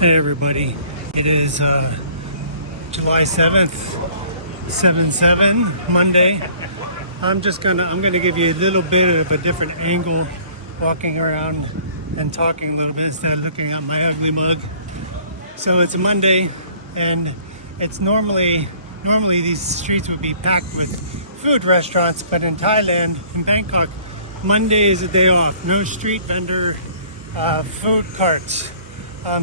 Hey everybody, it is July 7th, 7/7, Monday. I'm gonna give you a little bit of a different angle walking around and talking a little bit instead of looking at my ugly mug. So it's a Monday and it's normally these streets would be packed with food restaurants, but in Thailand, in Bangkok, Monday is a day off. No street vendor food carts.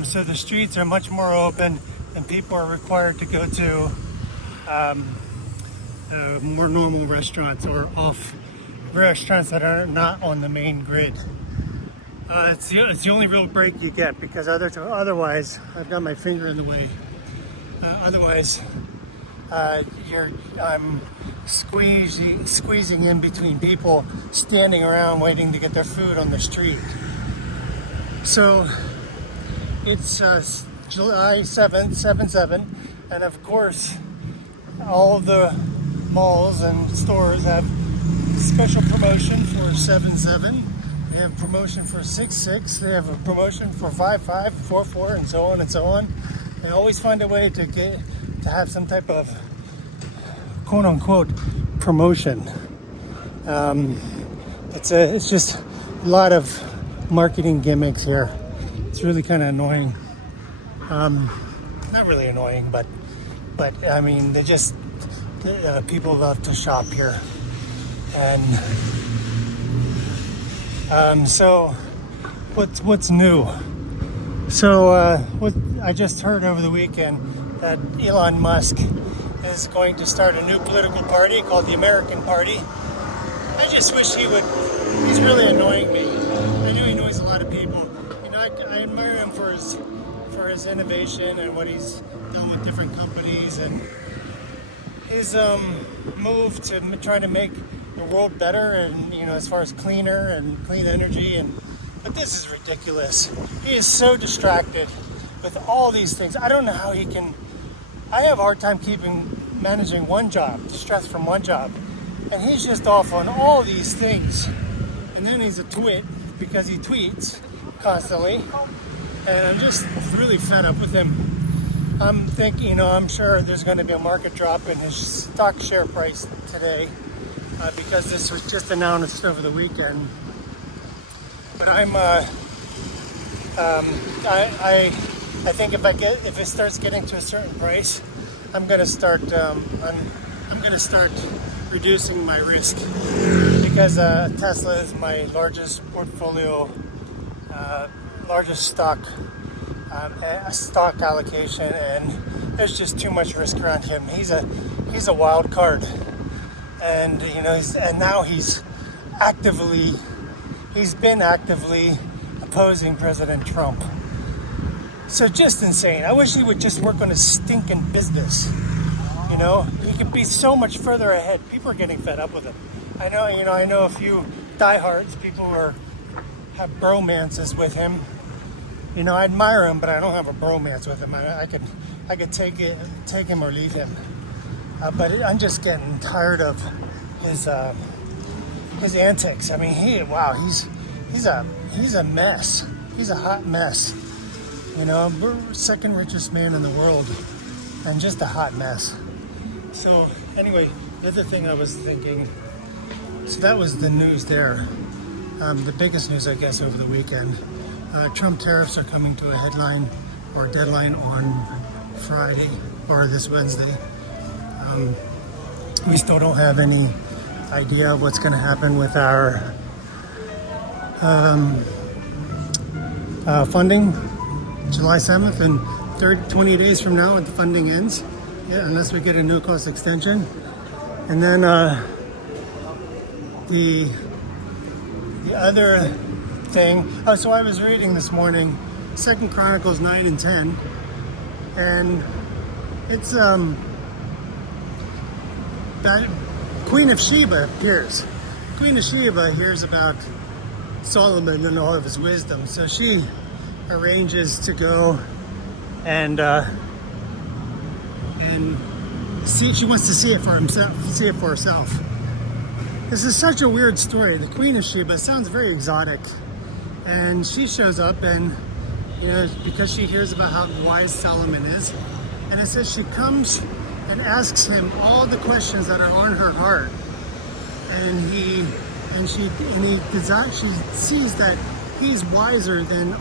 So the streets are much more open and people are required to go to more normal restaurants or off restaurants that are not on the main grid. It's the only real break you get because otherwise, I've got my finger in the way. Otherwise, I'm squeezing in between people standing around waiting to get their food on the street. So it's July 7th, 7/7, and of course, all the malls and stores have special promotion for 7/7. They have promotion for 6/6. They have a promotion for 5/5, 4/4, and so on and so on. They always find a way to have some type of quote unquote promotion. It's just a lot of marketing gimmicks here. It's really kind of annoying. Not really annoying, but I mean, people love to shop here, and so what's new? So what I just heard over the weekend that Elon Musk is going to start a new political party called the American Party. I just wish he would. He's really annoying me. I know he annoys a lot of people. You know, I admire him for his innovation and what he's done with different companies and his move to try to make the world better and, you know, as far as cleaner and clean energy. But this is ridiculous. He is so distracted with all these things. I don't know how he can. I have a hard time managing one job, stress from one job, and he's just off on all these things. And then he's a twit because he tweets constantly, and I'm just really fed up with him. I'm thinking, I'm sure there's going to be a market drop in his stock share price today because this was just announced over the weekend. But I think if it starts getting to a certain price, I'm going to start reducing my risk because Tesla is my largest portfolio, largest stock allocation, and there's just too much risk around him. He's a wild card, and now he's been actively opposing President Trump. So just insane. I wish he would just work on his stinking business. He could be so much further ahead. People are getting fed up with him. I know a few diehards, people who have bromances with him. I admire him, but I don't have a bromance with him. I could take him or leave him. But I'm just getting tired of his antics. I mean, he's a mess. He's a hot mess. We're second richest man in the world, and just a hot mess. So anyway, the other thing I was thinking. So that was the news there. The biggest news, I guess, over the weekend. Trump tariffs are coming to a headline or deadline on Friday or this Wednesday. We still don't have any idea of what's going to happen with our funding. July 7th and 20 days from now, the funding ends. Yeah, unless we get a no cost extension. And then the other thing. So I was reading this morning, 2 Chronicles 9 and 10, and it's that Queen of Sheba appears. Queen of Sheba hears about Solomon and all of his wisdom, so she arranges to go and see. She wants to see it for herself. This is such a weird story. The Queen of Sheba sounds very exotic, and she shows up and You know, because she hears about how wise Solomon is. And it says she comes and asks him all the questions that are on her heart. And she sees that he's wiser than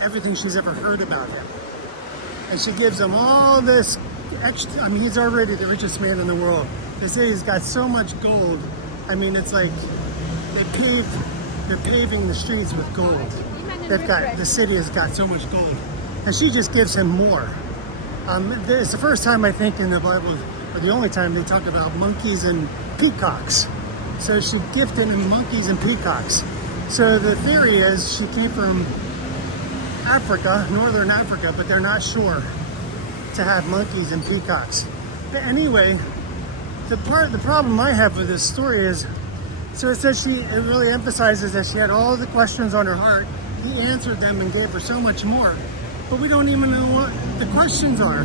everything she's ever heard about him. And she gives him all this extra. I mean, he's already the richest man in the world. They say he's got so much gold. I mean, it's like they're paving the streets with gold. The city has got so much gold. And she just gives him more. It's the first time I think in the Bible, or the only time they talk about monkeys and peacocks. So she gifted him monkeys and peacocks. So the theory is she came from Africa, northern Africa, but they're not sure to have monkeys and peacocks. But anyway, the problem I have with this story is, so it says it really emphasizes that she had all the questions on her heart. He answered them and gave her so much more. But we don't even know what the questions are.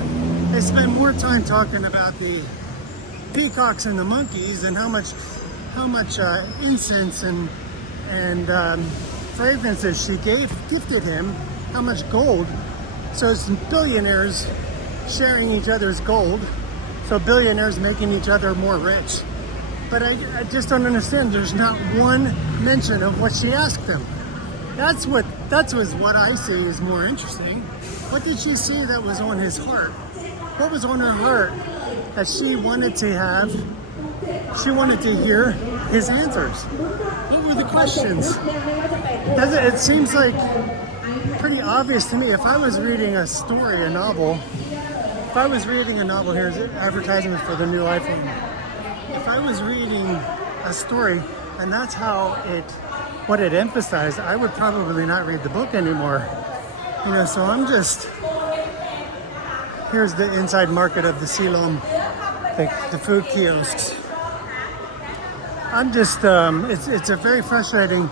They spend more time talking about the peacocks and the monkeys and how much incense and fragrances she gifted him, how much gold. So it's billionaires sharing each other's gold. So billionaires making each other more rich. But I just don't understand. There's not one mention of what she asked him. That's what I see is more interesting. What did she see that was on his heart? What was on her heart that she wanted to have? She wanted to hear his answers. What were the questions? It seems like pretty obvious to me. If I was reading a story, a novel, here's advertisements for the new iPhone. If I was reading a story and that's what it emphasized, I would probably not read the book anymore. You know, so here's the inside market of the Silom, the food kiosks. It's a very frustrating,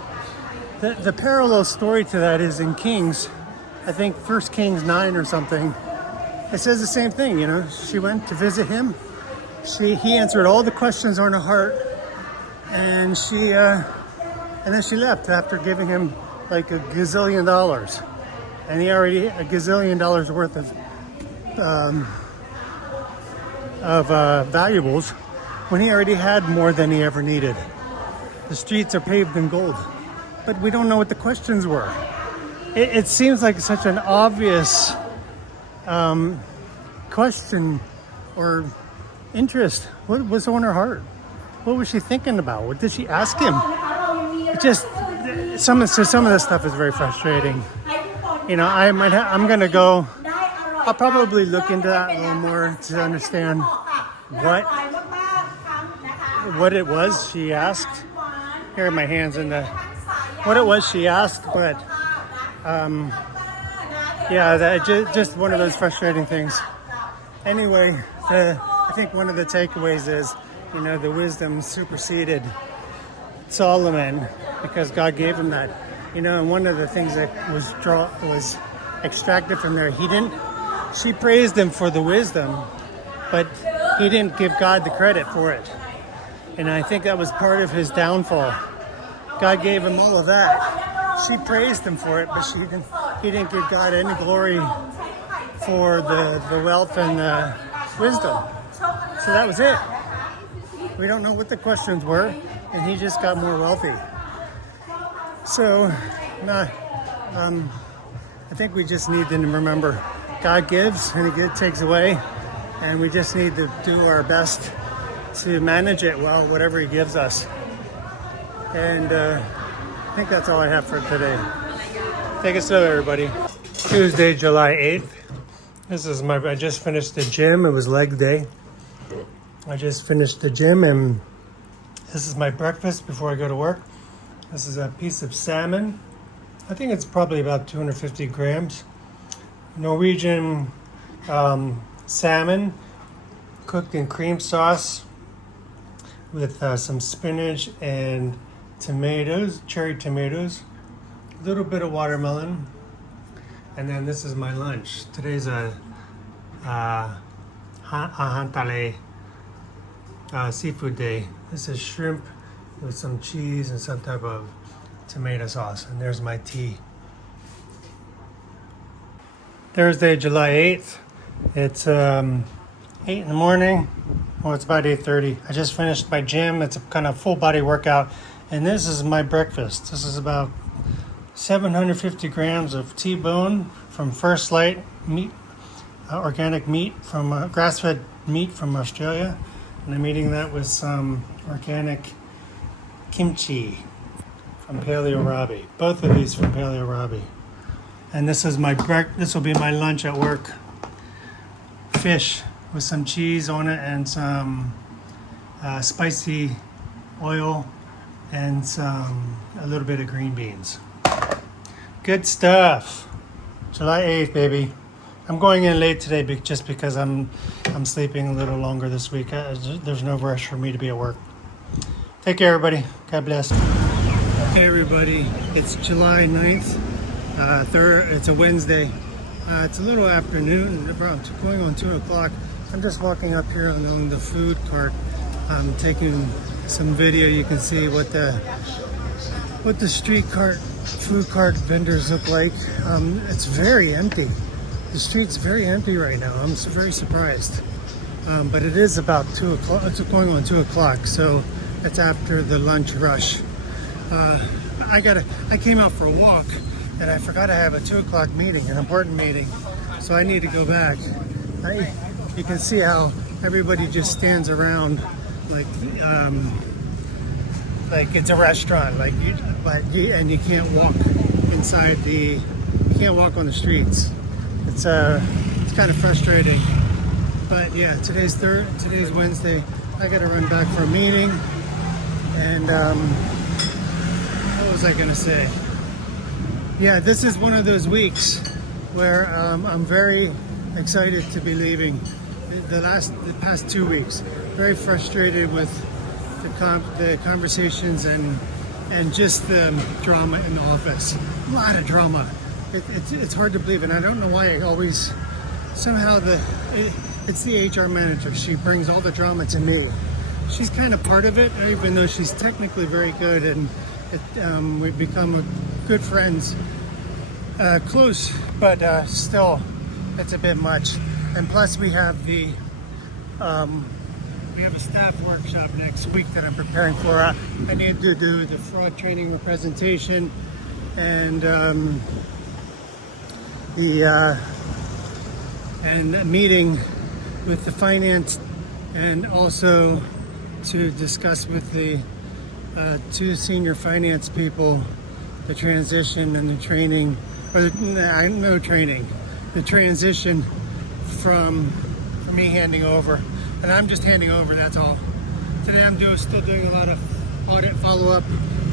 the parallel story to that is in Kings, I think 1 Kings 9 or something. It says the same thing, you know. She went to visit him. He answered all the questions on her heart, and then she left after giving him like $1 gazillion, and he already $1 gazillion worth of valuables when he already had more than he ever needed. The streets are paved in gold, but we don't know what the questions were. It seems like such an obvious question or interest. What was on her heart? What was she thinking about? What did she ask him? Some of this stuff is very frustrating. You know, I'm gonna go. I'll probably look into that a little more to understand what it was she asked. Here are my hands in what it was she asked, but just one of those frustrating things. Anyway, I think one of the takeaways is, you know, the wisdom superseded Solomon because God gave him that. You know, and one of the things that was extracted from there, she praised him for the wisdom, but he didn't give God the credit for it. And I think that was part of his downfall. God gave him all of that. She praised him for it, but he didn't give God any glory for the wealth and the wisdom. So that was it. We don't know what the questions were, and he just got more wealthy. So, I think we just need to remember God gives and he takes away, and we just need to do our best to manage it well, whatever he gives us. And I think that's all I have for today. Take it slow, everybody. Tuesday, July 8th. I just finished the gym. It was leg day. I just finished the gym, and this is my breakfast before I go to work. This is a piece of salmon. I think it's probably about 250 grams. Norwegian salmon cooked in cream sauce with some spinach and tomatoes, cherry tomatoes, a little bit of watermelon. And then this is my lunch. Today's a hantale seafood day. This is shrimp with some cheese and some type of tomato sauce. And there's my tea. Thursday, July 8th. It's 8 in the morning. Well, it's about 8:30. I just finished my gym. It's a kind of full body workout. And this is my breakfast. This is about 750 grams of T-bone from First Light meat, organic meat from grass-fed meat from Australia. And I'm eating that with some organic kimchi from Paleo Robbie. Both of these from Paleo Robbie. And this is this will be my lunch at work. Fish with some cheese on it and some spicy oil and a little bit of green beans. Good stuff. July 8th, baby. I'm going in late today just because I'm sleeping a little longer this week. There's no rush for me to be at work. Take care, everybody. God bless. Hey, everybody. It's July 9th. It's a Wednesday. It's a little afternoon, about going on 2 o'clock. I'm just walking up here along the food cart. I'm taking some video. You can see what the food cart vendors look like. It's very empty. The street's very empty right now. I'm very surprised. But it is about 2 o'clock. It's going on 2 o'clock, so it's after the lunch rush. I came out for a walk and I forgot I have a 2 o'clock meeting, an important meeting. So I need to go back. You can see how everybody just stands around like it's a restaurant, and you can't walk inside you can't walk on the streets. It's kind of frustrating. But yeah, today's Wednesday. I gotta run back for a meeting. And what was I gonna say? Yeah, this is one of those weeks where I'm very excited to be leaving. The past 2 weeks, very frustrated with the conversations and just the drama in the office. A lot of drama. It's hard to believe, and I don't know why I always somehow it's the HR manager. She brings all the drama to me. She's kind of part of it, even though she's technically very good, and we've become good friends, close, but still, it's a bit much. And plus, we have a staff workshop next week that I'm preparing for. I need to do the fraud training presentation and a meeting with the finance, and also to discuss with the 2 senior finance people the transition and the training, the transition from me handing over. And I'm just handing over, that's all. Today I'm still doing a lot of audit follow-up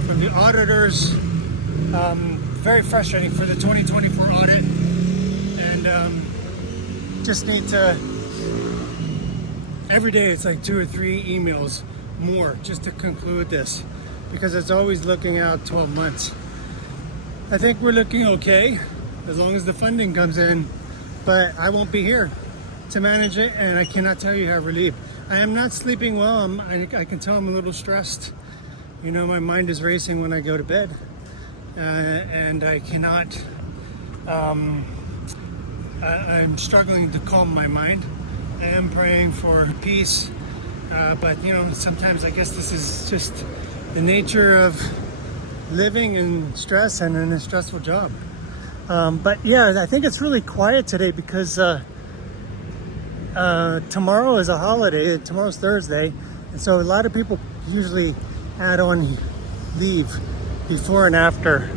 from the auditors. Very frustrating for the 2024 audit. And just need to, every day it's like 2 or 3 emails more just to conclude this, because it's always looking out 12 months. I think we're looking okay as long as the funding comes in, but I won't be here to manage it, and I cannot tell you how relieved. I am not sleeping well. I can tell I'm a little stressed. You know, my mind is racing when I go to bed, and I cannot. I'm struggling to calm my mind. I am praying for peace, but you know, sometimes I guess this is just the nature of living in stress and in a stressful job. But yeah, I think it's really quiet today because tomorrow is a holiday. Tomorrow's Thursday, and so a lot of people usually add on leave before and after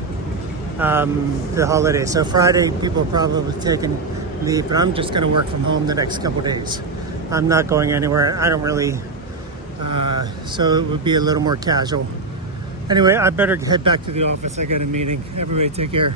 the holiday. So Friday, people are probably taking leave, but I'm just going to work from home the next couple days. I'm not going anywhere. I don't really, so it would be a little more casual. Anyway, I better head back to the office. I got a meeting. Everybody take care.